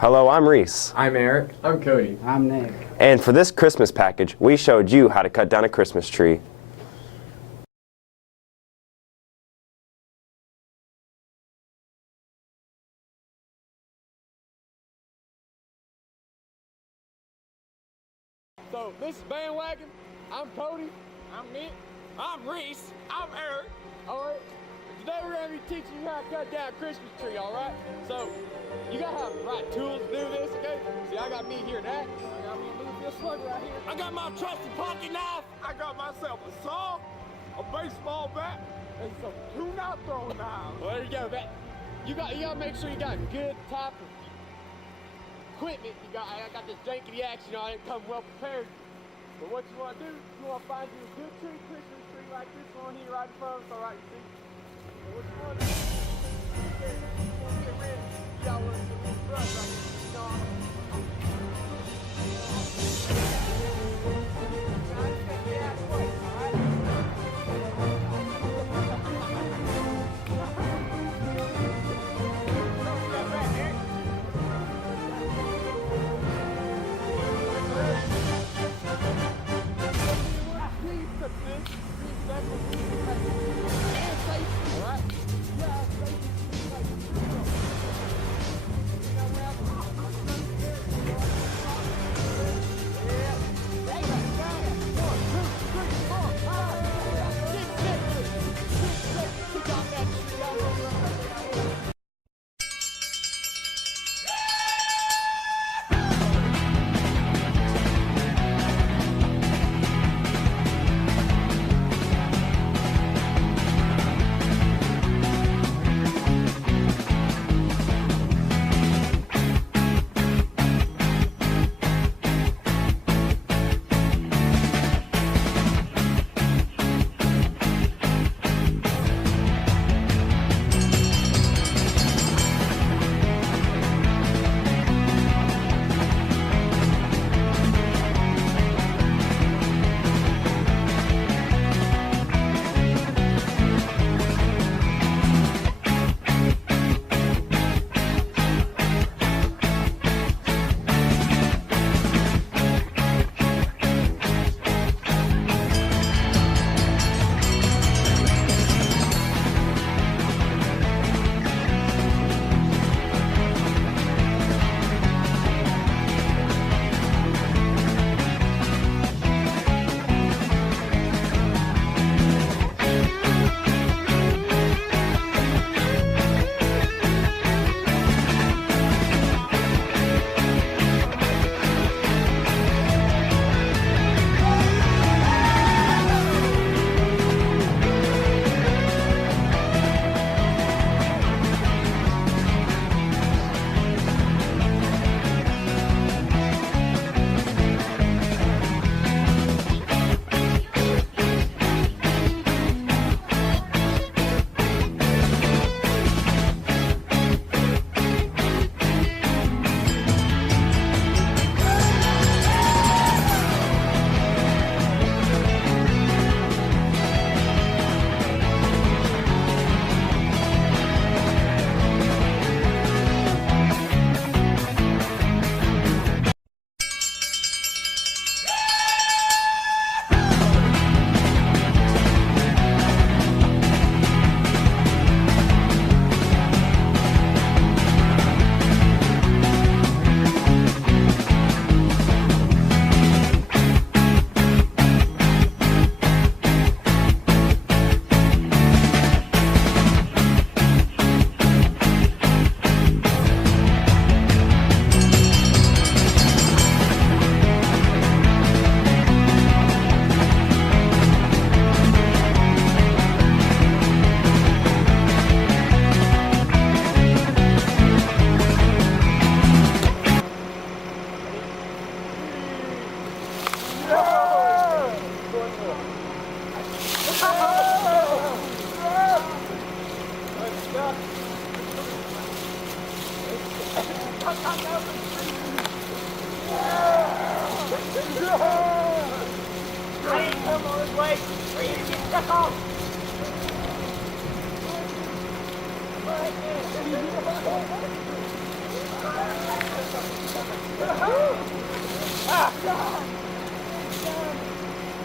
Hello, I'm Reese. I'm Eric. I'm Cody. I'm Nick. And for this Christmas package, we showed you how to cut down a Christmas tree. So this is Bandwagon. I'm Cody. I'm Nick. I'm Reese. I'm Eric. Alright. Today we're going to be teaching you how to cut down a Christmas tree, alright? So you got to have the right tools to do this, okay? See, I got me here and that. I got me a little bit of slugger right here. I got my trusty pocket knife. I got myself a saw, a baseball bat, and some tune-out throwing knives. Well, there you go. You got to make sure you got a good type of equipment. I got this jankety action on it, come well prepared. But what you want to do, you want to find you a good tree, Christmas tree like this one here right in front of us, all right, you see? So what you want to do, you want to get ready, you got one of these little brush right here, you know what I'm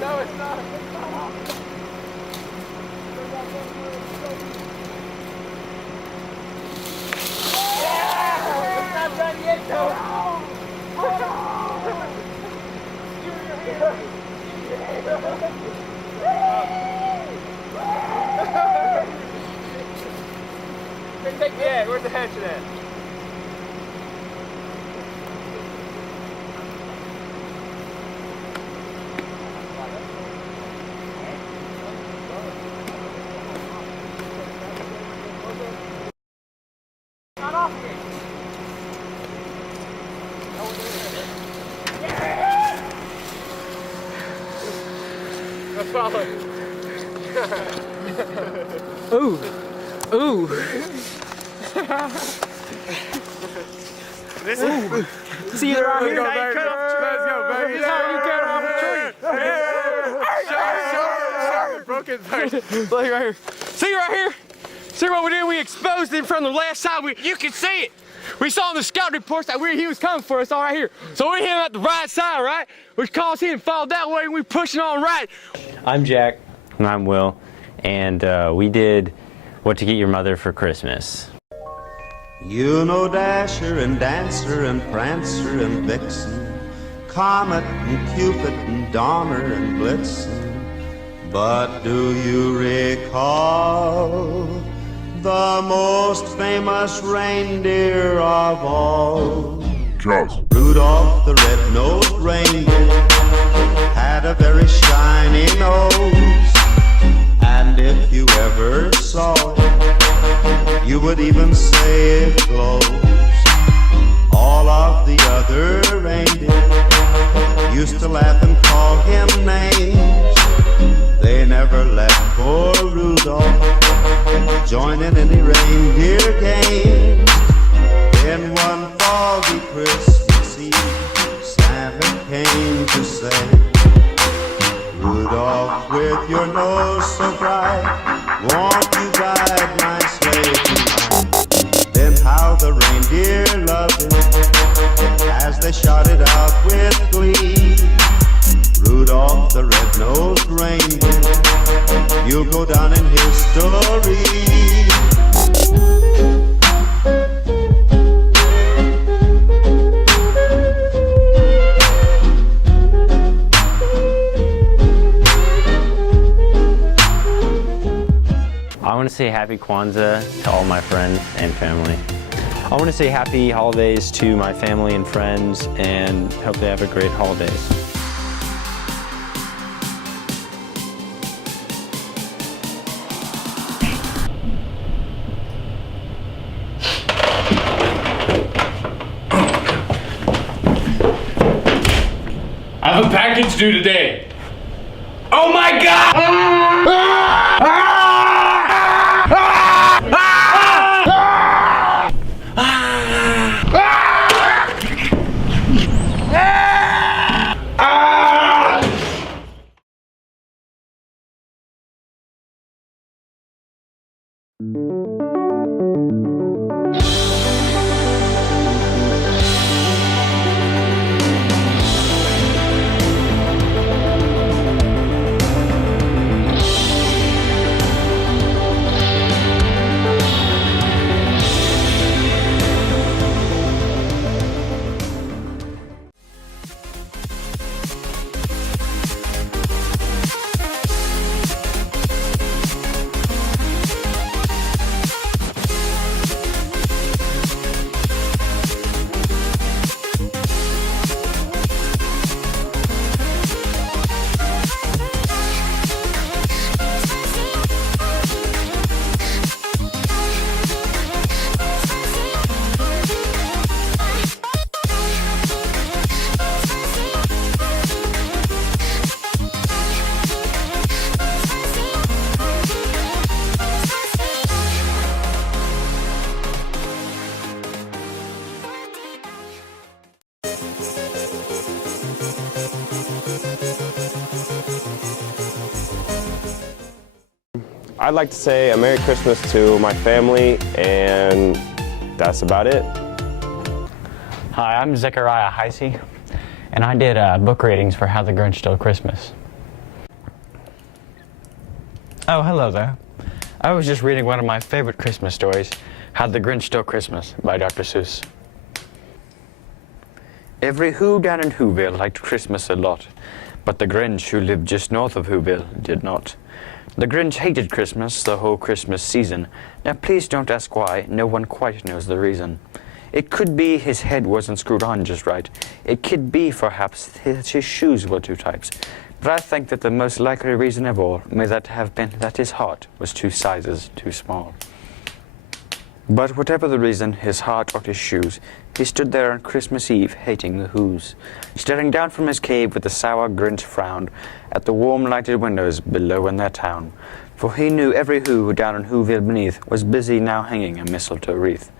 No, it's not. Yeah! It's not done yet, though. Hey, take the egg. Where's the hatchet at? Not off again. Let's follow. Ooh. Ooh. This is. See it right here? Let's go, baby. This is how you cut off a tree. Broken face. Look right here. See right here? See what we did? We exposed him from the last side. You can see it. We saw in the scout reports that he was coming for us all right here. So we hit him at the right side, right? Which caused him to fall that way and we pushing on right. I'm Jack. And I'm Will. And we did What to Get Your Mother for Christmas. You know Dasher and Dancer and Prancer and Vixen, Comet and Cupid and Donner and Blitzen. But do you recall the most famous reindeer of all? Just Rudolph the red-nosed reindeer had a very shiny nose, and if you ever saw it, you would even say it glows. All of the other reindeer used to laugh and call him names. They never let poor Rudolph join in any reindeer games. Then one foggy Christmas Eve, Santa came to say, Rudolph, with your nose so bright, won't you guide my sleigh tonight? Then how the reindeer loved him as they shouted out with glee, Rudolph the red-nosed reindeer, you'll go down in history. I want to say Happy Kwanzaa to all my friends and family. I want to say happy holidays to my family and friends and hope they have a great holidays. I have a package due today. Oh my God! I'd like to say a Merry Christmas to my family, and that's about it. Hi, I'm Zechariah Heisey, and I did book readings for How the Grinch Stole Christmas. Oh, hello there. I was just reading one of my favorite Christmas stories, How the Grinch Stole Christmas by Dr. Seuss. Every Who down in Whoville liked Christmas a lot, but the Grinch, who lived just north of Whoville, did not. The Grinch hated Christmas the whole Christmas season. Now please don't ask why, no one quite knows the reason. It could be his head wasn't screwed on just right. It could be, perhaps, his shoes were too tight. But I think that the most likely reason of all may that have been that his heart was 2 sizes too small. But whatever the reason, his heart or his shoes, he stood there on Christmas Eve hating the Whos, staring down from his cave with a sour Grinch frown at the warm lighted windows below in their town. For he knew every Who down in Whoville beneath was busy now hanging a mistletoe wreath.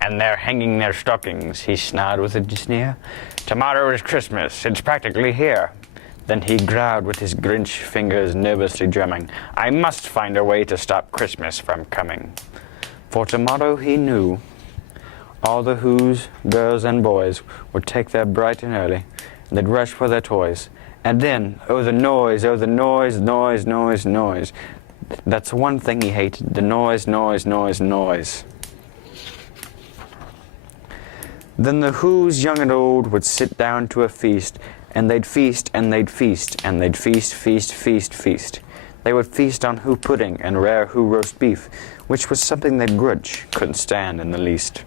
And they're hanging their stockings, he snarled with a sneer. Tomorrow is Christmas, it's practically here. Then he growled with his Grinch fingers nervously drumming, I must find a way to stop Christmas from coming. For tomorrow he knew all the Whos, girls and boys, would take their bright and early, and they'd rush for their toys. And then, oh the noise, noise, noise, noise. That's one thing he hated, the noise, noise, noise, noise. Then the Whos, young and old, would sit down to a feast, and they'd feast, and they'd feast, and they'd feast, feast, feast, feast. They would feast on Who pudding and rare Who roast beef, which was something that Grinch couldn't stand in the least.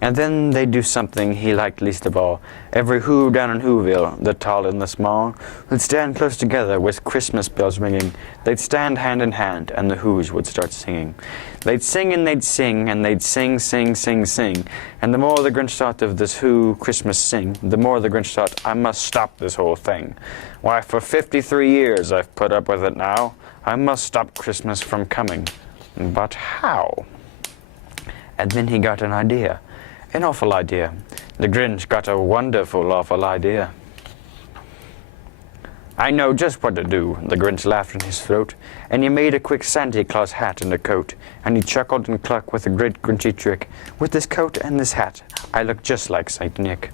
And then they'd do something he liked least of all. Every Who down in Whoville, the tall and the small, would stand close together with Christmas bells ringing. They'd stand hand in hand, and the Whos would start singing. They'd sing and they'd sing, and they'd sing, sing, sing, sing. And the more the Grinch thought of this Who Christmas sing, the more the Grinch thought, I must stop this whole thing. Why, for 53 years I've put up with it now. I must stop Christmas from coming. But how? And then he got an idea. An awful idea. The Grinch got a wonderful, awful idea. I know just what to do, the Grinch laughed in his throat, and he made a quick Santa Claus hat and a coat, and he chuckled and clucked with a great Grinchy trick. With this coat and this hat, I look just like Saint Nick.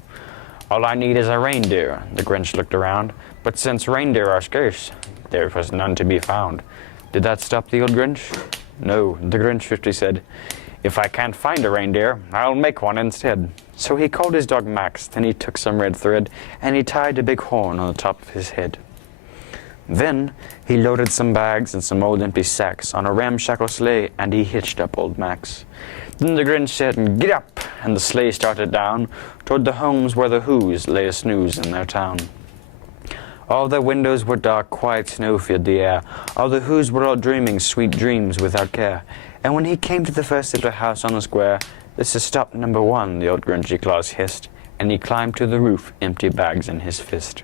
All I need is a reindeer, the Grinch looked around, but since reindeer are scarce, there was none to be found. Did that stop the old Grinch? No, the Grinch fiercely said, if I can't find a reindeer, I'll make one instead. So he called his dog Max, then he took some red thread, and he tied a big horn on the top of his head. Then he loaded some bags and some old empty sacks on a ramshackle sleigh, and he hitched up old Max. Then the Grinch said, get up, and the sleigh started down toward the homes where the Whos lay a snooze in their town. All their windows were dark, quiet snow filled the air. All the Whos were all dreaming sweet dreams without care. And when he came to the first little house on the square, this is stop number 1, the old Grinchy Claus hissed, and he climbed to the roof, empty bags in his fist.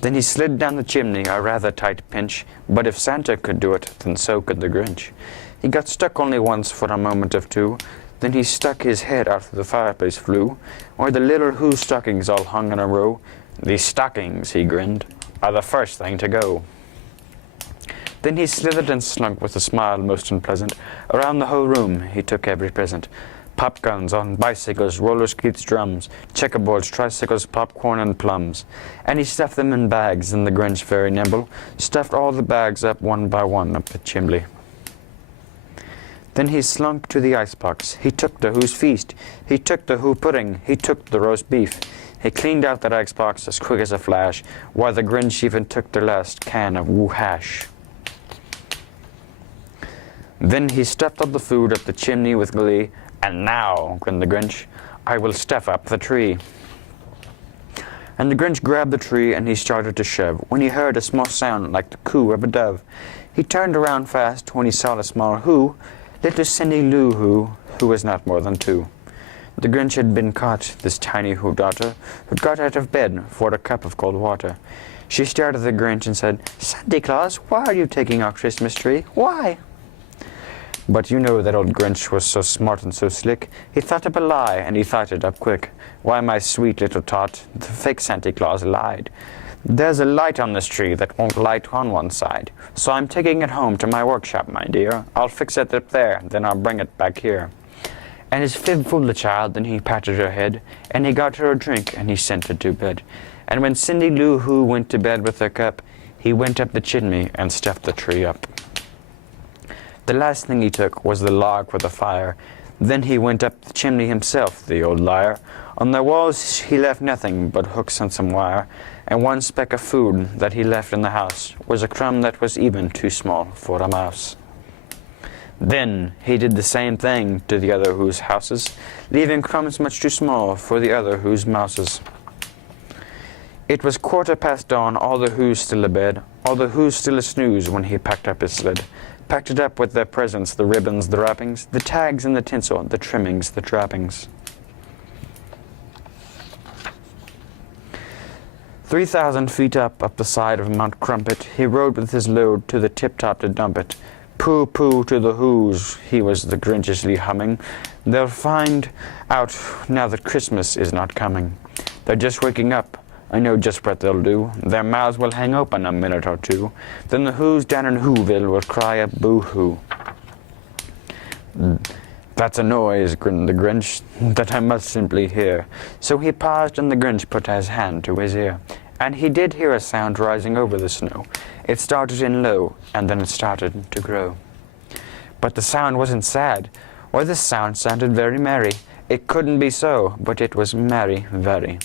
Then he slid down the chimney, a rather tight pinch, but if Santa could do it, then so could the Grinch. He got stuck only once for a moment of two, then he stuck his head out of the fireplace flue, where the little Who stockings all hung in a row. These stockings, he grinned, are the first thing to go. Then he slithered and slunk with a smile most unpleasant. Around the whole room he took every present. Pop guns on bicycles, roller skates, drums, checkerboards, tricycles, popcorn, and plums. And he stuffed them in bags, and the Grinch, very nimble, stuffed all the bags up one by one up the chimney. Then he slunk to the icebox. He took the Who's feast. He took the Who pudding. He took the roast beef. He cleaned out that icebox as quick as a flash, while the Grinch even took the last can of Woo hash. Then he stuffed all the food up the chimney with glee, and now, grinned the Grinch, I will stuff up the tree. And the Grinch grabbed the tree and he started to shove, when he heard a small sound like the coo of a dove. He turned around fast when he saw the small Who, little Cindy Lou who was not more than 2. The Grinch had been caught, this tiny Who daughter, who got out of bed for a cup of cold water. She stared at the Grinch and said, Santa Claus, why are you taking our Christmas tree? Why? But you know that old Grinch was so smart and so slick, he thought up a lie, and he thought it up quick. Why, my sweet little tot, the fake Santa Claus lied. There's a light on this tree that won't light on one side, so I'm taking it home to my workshop, my dear. I'll fix it up there, then I'll bring it back here. And his fib fooled the child, then he patted her head, and he got her a drink, and he sent her to bed. And when Cindy Lou Who went to bed with her cup, he went up the chimney and stuffed the tree up. The last thing he took was the log for the fire. Then he went up the chimney himself, the old liar. On the walls he left nothing but hooks and some wire, and one speck of food that he left in the house was a crumb that was even too small for a mouse. Then he did the same thing to the other Who's houses, leaving crumbs much too small for the other Who's mouses. It was 15:15, all the Who's still abed, all the Who's still a snooze when he packed up his sled. Packed it up with their presents, the ribbons, the wrappings, the tags and the tinsel, the trimmings, the trappings. 3,000 feet up the side of Mount Crumpet, he rode with his load to the tip-top to dump it. Pooh, pooh to the Who's, he was the Grinchishly humming. They'll find out now that Christmas is not coming. They're just waking up. I know just what they'll do. Their mouths will hang open a minute or two. Then the Who's down in Whoville will cry a boo-hoo. That's a noise, grinned the Grinch, that I must simply hear. So he paused and the Grinch put his hand to his ear. And he did hear a sound rising over the snow. It started in low, and then it started to grow. But the sound wasn't sad. Why, the sound sounded very merry. It couldn't be so, but it was merry, very.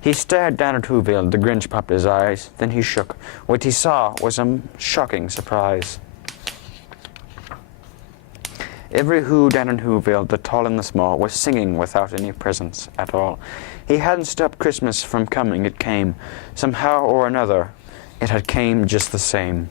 He stared down at Whoville, the Grinch popped his eyes, then he shook. What he saw was a shocking surprise. Every Who down in Whoville, the tall and the small, was singing without any presents at all. He hadn't stopped Christmas from coming, it came. Somehow or another, it had came just the same.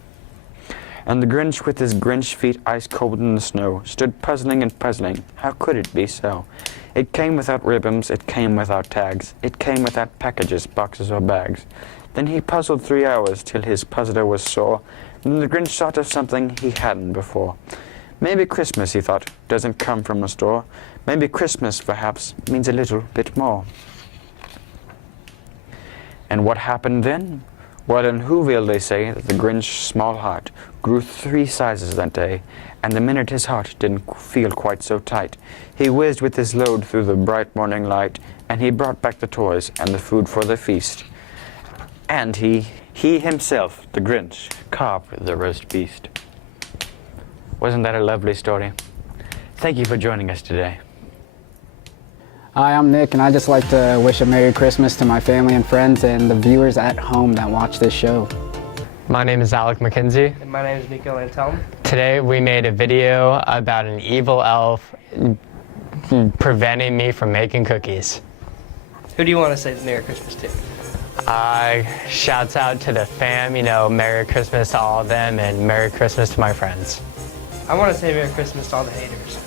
And the Grinch, with his Grinch feet ice cold in the snow, stood puzzling and puzzling. How could it be so? It came without ribbons, it came without tags. It came without packages, boxes, or bags. Then he puzzled 3 hours till his puzzler was sore. Then the Grinch thought of something he hadn't before. Maybe Christmas, he thought, doesn't come from a store. Maybe Christmas, perhaps, means a little bit more. And what happened then? Well, in Whoville they say that the Grinch's small heart grew 3 sizes that day, and the minute his heart didn't feel quite so tight, he whizzed with his load through the bright morning light, and he brought back the toys and the food for the feast. And he himself, the Grinch, carved the roast beast. Wasn't that a lovely story? Thank you for joining us today. Hi, I'm Nick, and I'd just like to wish a Merry Christmas to my family and friends and the viewers at home that watch this show. My name is Alec McKenzie. And my name is Nico Lantelm. Today we made a video about an evil elf preventing me from making cookies. Who do you want to say Merry Christmas to? Shouts out to the fam, Merry Christmas to all of them and Merry Christmas to my friends. I want to say Merry Christmas to all the haters.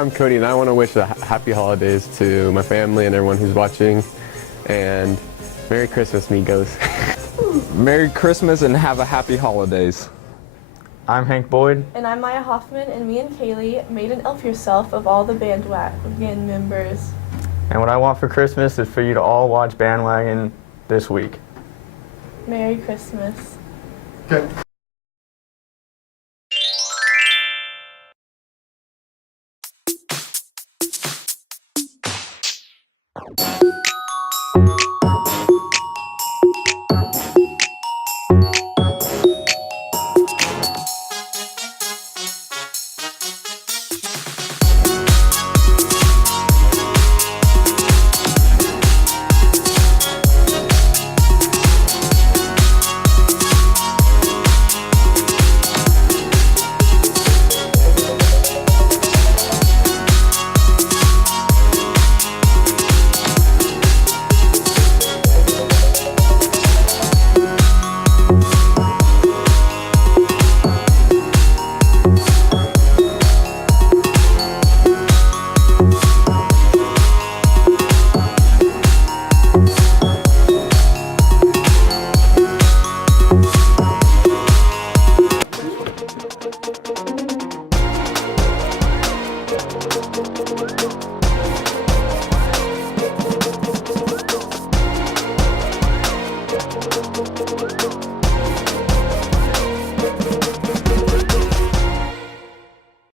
I'm Cody, and I want to wish a happy holidays to my family and everyone who's watching, and Merry Christmas, amigos. Merry Christmas and have a happy holidays. I'm Hank Boyd. And I'm Maya Hoffman, and me and Kaylee made an elf yourself of all the bandwagon members. And what I want for Christmas is for you to all watch Bandwagon this week. Merry Christmas. Okay.